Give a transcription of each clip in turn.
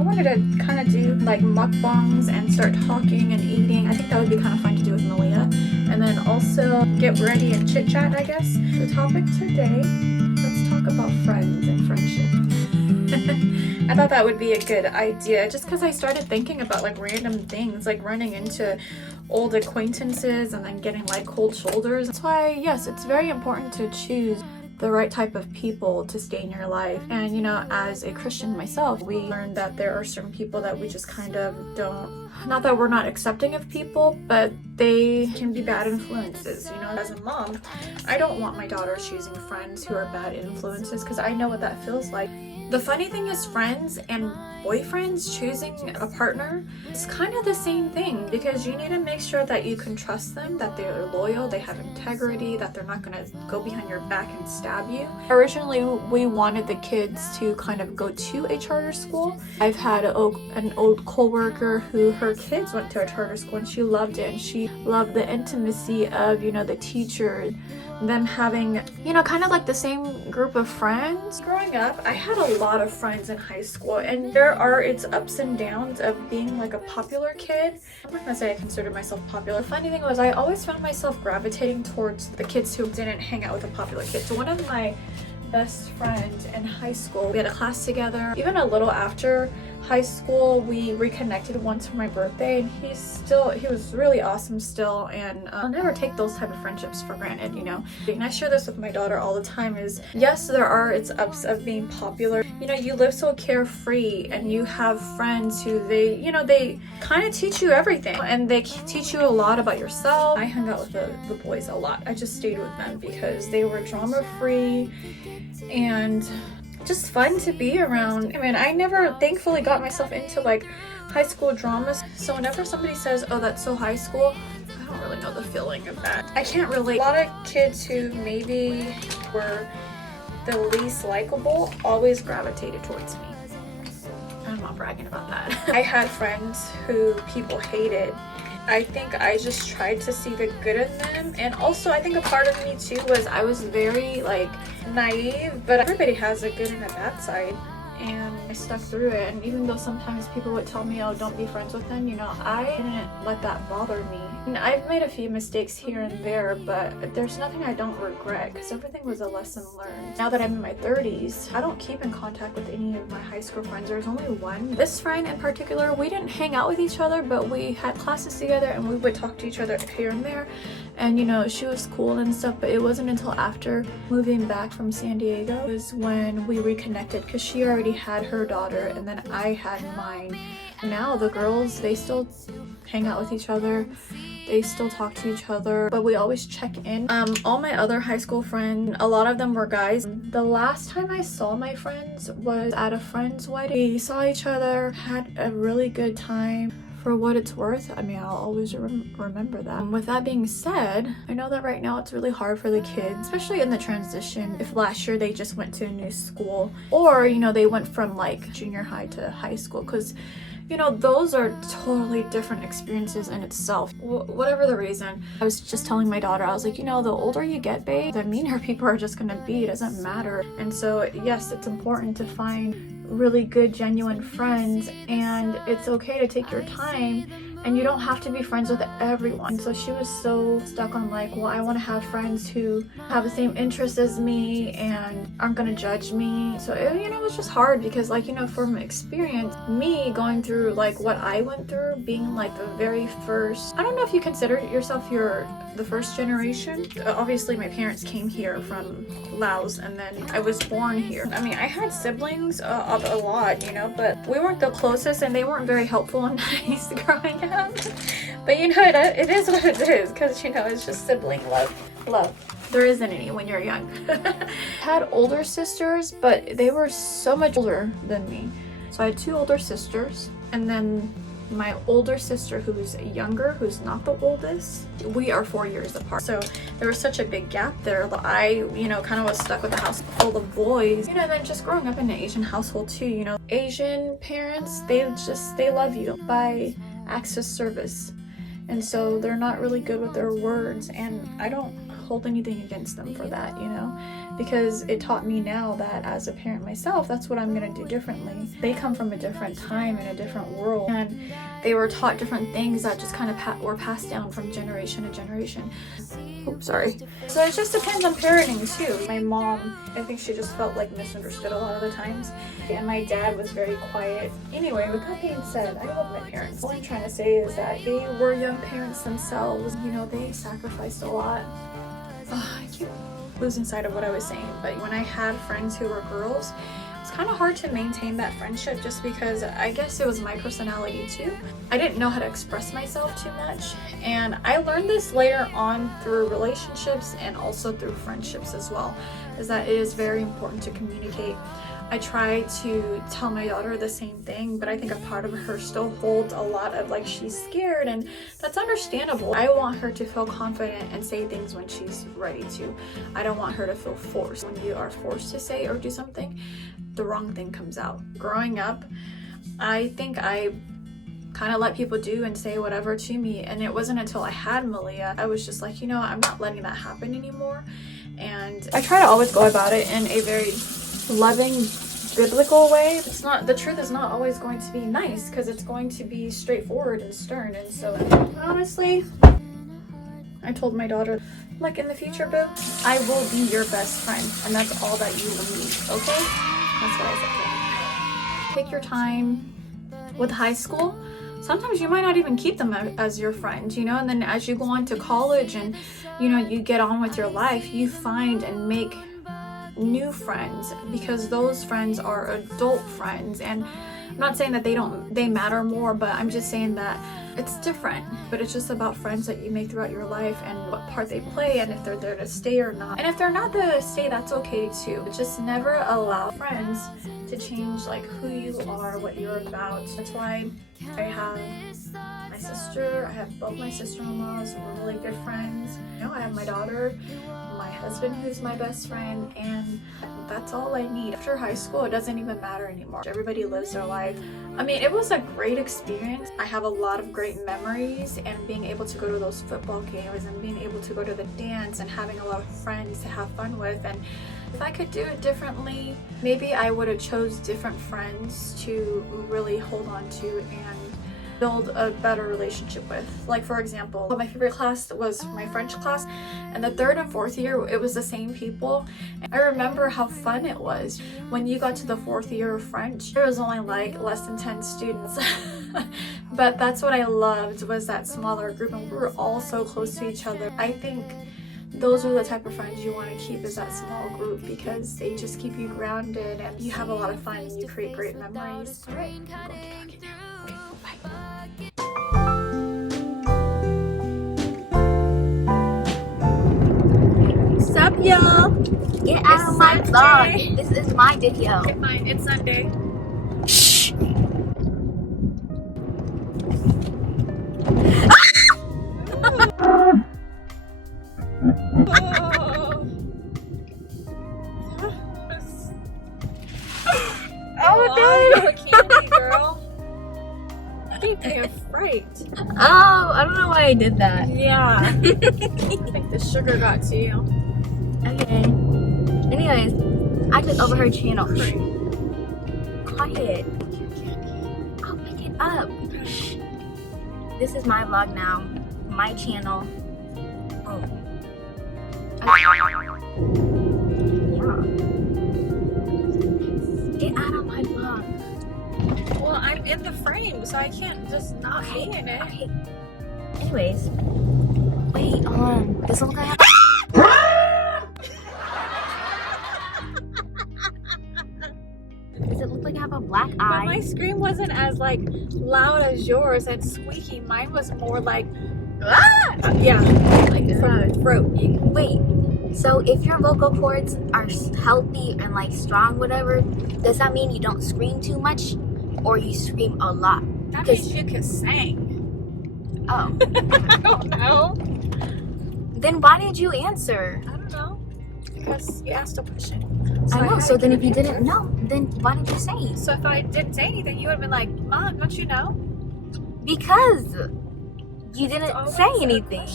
I wanted to kind of do like mukbangs and start talking and eating. I think that would be kind of fun to do with Maliyah. And then also get ready and chit chat, I guess. The topic today, let's talk about friends and friendship. I thought that would be a good idea just because I started thinking about like random things, like running into old acquaintances and then getting like cold shoulders. That's why, yes, it's very important to choose the right type of people to stay in your life. And you know, as a Christian myself, we learned that there are certain people that we just kind of don't, not that we're not accepting of people, but they can be bad influences. You know, as a mom, I don't want my daughter choosing friends who are bad influences because I know what that feels like. The funny thing is, friends and boyfriends choosing a partner, it's kind of the same thing because you need to make sure that you can trust them, that they're loyal, they have integrity, that they're not going to go behind your back and stab you. Originally, we wanted the kids to kind of go to a charter school. I've had an old co-worker who her kids went to a charter school and she loved it, and she loved the intimacy of, you know, the teachers, them having, you know, kind of like the same group of friends. Growing up, I had a lot of friends in high school, and there are its ups and downs of being like a popular kid. I'm not gonna say I considered myself popular. Funny thing was, I always found myself gravitating towards the kids who didn't hang out with the popular kids. So one of my best friends in high school, we had a class together. Even a little after high school, we reconnected once for my birthday, and he was really awesome still, and I'll never take those type of friendships for granted, you know. And I share this with my daughter all the time is, yes, there are its ups of being popular. You know, you live so carefree and you have friends who they kind of teach you everything and they teach you a lot about yourself. I hung out with the boys a lot. I just stayed with them because they were drama free and just fun to be around. I mean, I never thankfully got myself into like high school dramas. So whenever somebody says, oh, that's so high school, I don't really know the feeling of that. I can't relate. A lot of kids who maybe were the least likable always gravitated towards me. I'm not bragging about that. I had friends who people hated. I think I just tried to see the good in them, and also I think a part of me too was I was very like naive, but everybody has a good and a bad side, and I stuck through it. And even though sometimes people would tell me, oh, don't be friends with them, you know, I didn't let that bother me. And I've made a few mistakes here and there, but there's nothing I don't regret because everything was a lesson learned. Now that I'm in my 30s, I don't keep in contact with any of my high school friends. There's only one. This friend in particular, we didn't hang out with each other, but we had classes together and we would talk to each other here and there. And you know, she was cool and stuff, but it wasn't until after moving back from San Diego was when we reconnected because she already had her daughter and then I had mine. Now the girls, they still hang out with each other. They still talk to each other, but we always check in. All my other high school friends, a lot of them were guys. The last time I saw my friends was at a friend's wedding. We saw each other, had a really good time. For what it's worth, I mean, I'll always remember that. With that being said, I know that right now it's really hard for the kids, especially in the transition. If last year they just went to a new school, or, you know, they went from like junior high to high school, because you know, those are totally different experiences in itself. Whatever the reason, I was just telling my daughter, I was like, you know, the older you get, babe, the meaner people are just gonna be. It doesn't matter. And so, yes, it's important to find really good, genuine friends, and it's okay to take your time, and you don't have to be friends with everyone. So she was so stuck on like, well, I want to have friends who have the same interests as me and aren't gonna judge me. So you know, it was just hard because, like, you know, from experience, me going through like what I went through, being like the very first, I don't know if you consider yourself the first generation. Obviously my parents came here from Laos and then I was born here. I mean, I had siblings a lot, you know, but we weren't the closest and they weren't very helpful and nice growing up. But you know, it is what it is, because you know, it's just sibling love. There isn't any when you're young. Had older sisters, but they were so much older than me. So I had two older sisters, and then my older sister who's younger, who's not the oldest. We are 4 years apart. So there was such a big gap there that I, you know, kind of was stuck with a house full of boys. You know, and then just growing up in an Asian household too, you know, Asian parents, they love you by acts of service. And so they're not really good with their words, and I don't hold anything against them for that, you know, because it taught me now that as a parent myself, that's what I'm going to do differently. They come from a different time and a different world, and they were taught different things that just kind of were passed down from generation to generation. Oops, sorry. So it just depends on parenting too. My mom, I think she just felt like misunderstood a lot of the times, and my dad was very quiet. Anyway, with that being said, I love my parents. All I'm trying to say is that they were young parents themselves. You know, they sacrificed a lot. I keep losing sight of what I was saying, but when I had friends who were girls, it's kind of hard to maintain that friendship just because I guess it was my personality too. I didn't know how to express myself too much, and I learned this later on through relationships and also through friendships as well, is that it is very important to communicate. I try to tell my daughter the same thing, but I think a part of her still holds a lot of like she's scared, and that's understandable. I want her to feel confident and say things when she's ready to. I don't want her to feel forced. When you are forced to say or do something, the wrong thing comes out. Growing up, I think I kind of let people do and say whatever to me, and it wasn't until I had Maliyah, I was just like, you know, I'm not letting that happen anymore. And I try to always go about it in a very loving, biblical way. It's not, the truth is not always going to be nice, because it's going to be straightforward and stern. And so honestly, I told my daughter, like, in the future, boo, I will be your best friend, and that's all that you will need, okay? That's what I said to her. Take your time with high school. Sometimes you might not even keep them as your friend, you know, and then as you go on to college and, you know, you get on with your life, you find and make new friends, because those friends are adult friends. And I'm not saying that they matter more, but I'm just saying that it's different. But it's just about friends that you make throughout your life and what part they play, and if they're there to stay or not. And if they're not there to stay, that's okay too. Just never allow friends to change like who you are, what you're about. That's why I have my sister, I have both my sister-in-laws, we're really good friends. You know, I have my daughter, my husband who's my best friend, and that's all I need. After high school, it doesn't even matter anymore. Everybody lives their life. I mean, it was a great experience. I have a lot of great memories, and being able to go to those football games and being able to go to the dance and having a lot of friends to have fun with. And if I could do it differently, maybe I would have chose different friends to really hold on to and build a better relationship with. Like, for example, my favorite class was my French class, and the 3rd and 4th year it was the same people. And I remember how fun it was when you got to the 4th year of French. There was only like less than 10 students but that's what I loved, was that smaller group, and we were all so close to each other. I think those are the type of friends you want to keep, is that small group, because they just keep you grounded and you have a lot of fun and you create great memories. All right, I'm going to talk it now. Okay, bye. Sup, y'all? Get out of my vlog. This is my video. Okay, fine. It's Sunday. Shh. Oh, candy, girl. Gave me a fright. Oh, I don't know why I did that. Yeah. I think the sugar got to you. Okay. Anyways, I took over her channel. Quiet. I'll pick it up. Shh. This is my vlog now. My channel. Oh. Yeah. Get out of my vlog. Well, I'm in the frame, so I can't just not be in it. Okay. Anyways. Wait, does it look like Does it look like I have a black eye? But my scream wasn't as like loud as yours and squeaky. Mine was more like, ah! Yeah, like from the throat. Wait, so if your vocal cords are healthy and like strong, whatever, does that mean you don't scream too much, or you scream a lot? That means you can sing. Oh. I don't know. Then why did you answer? I don't know. Because you asked a question. So I know, so then if you didn't know, then why did you say? So if I didn't say anything, you would have been like, Mom, don't you know? Because you didn't say anything.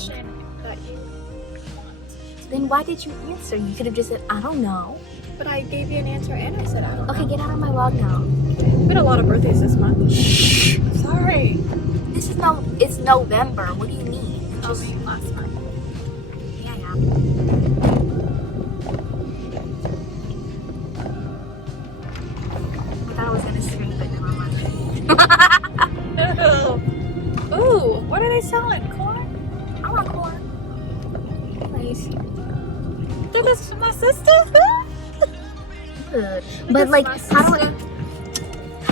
Then why did you answer? You could have just said, I don't know. But I gave you an answer and I said I don't know. Okay, get out of my vlog now. We had a lot of birthdays this month. Sorry. It's November. What do you mean? Oh, wait, last month. Yeah. I thought I was gonna scream, but never mind. Ooh, what are they selling? Corn? I want corn. Please. Look, it's my sister. Good. Look, But it's like, my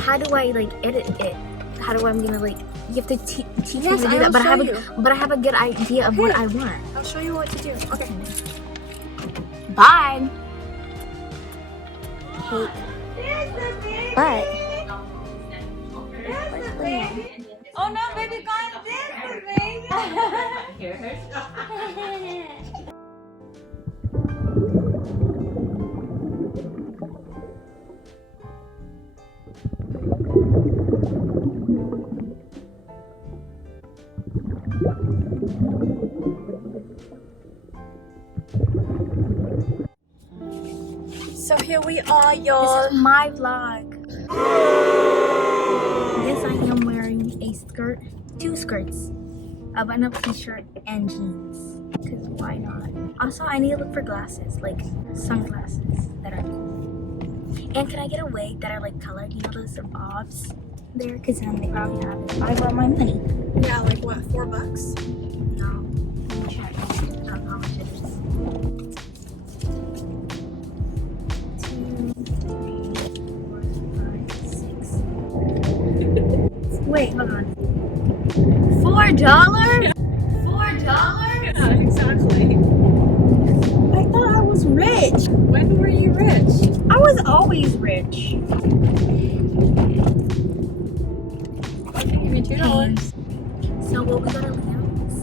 how do I like edit it? How do I'm gonna like? You have to teach me Yes, to do I that. will But show you. I have a good idea of what I want. I'll show you what to do. Okay. Bye. Cake. But. Oh no, baby, go and dance with me. Hear her. So here we are, This y'all. is my vlog. Yes, I am wearing a skirt, 2 skirts, a button-up t-shirt, and jeans. Because why not? Also, I need to look for glasses, like sunglasses that are cool. And can I get a wig that are like colored? You know those are bobs there? Because then they probably have it. I want my money. Yeah, like what, $4? No. Let me check. I don't know how much it is. 2, 3, 4, 5, 6. Wait, hold on. $4? $4? Yeah, exactly. I thought I was rich. When were you rich? I was always rich. Okay, give me $2. So what we gotta Liam's?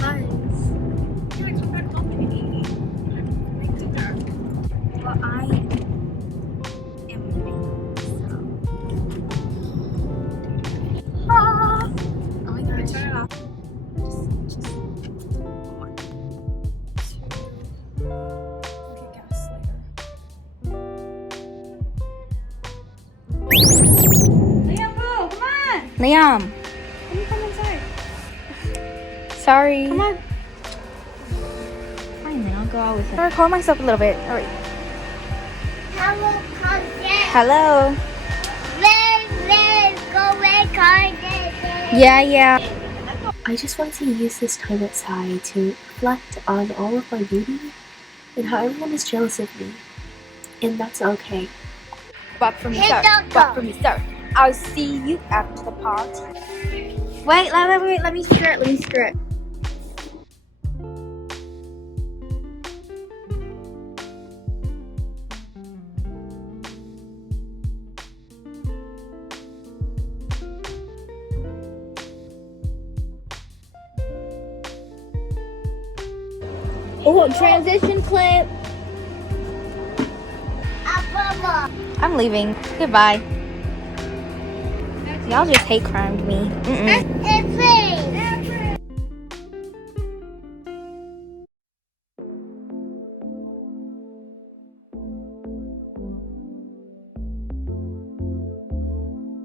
Why? Because You gotta come back home to me. Make dinner. well, I am leaving. So. Ah. Oh my Okay, gosh. turn it off. Just Okay, gas later. Liam, boo, come on. Liam. Can you come inside? Sorry. Come on. Fine, then I'll go out with him. I'll record myself a little bit. All right. Hello. Yeah. I just want to use this time outside to reflect on all of my beauty and how everyone is jealous of me. And that's okay. Back from the start. Back from the start. I'll see you after the party. Wait, let me skirt. Oh, transition clip. I'm leaving. Goodbye. Y'all just hate crimed me.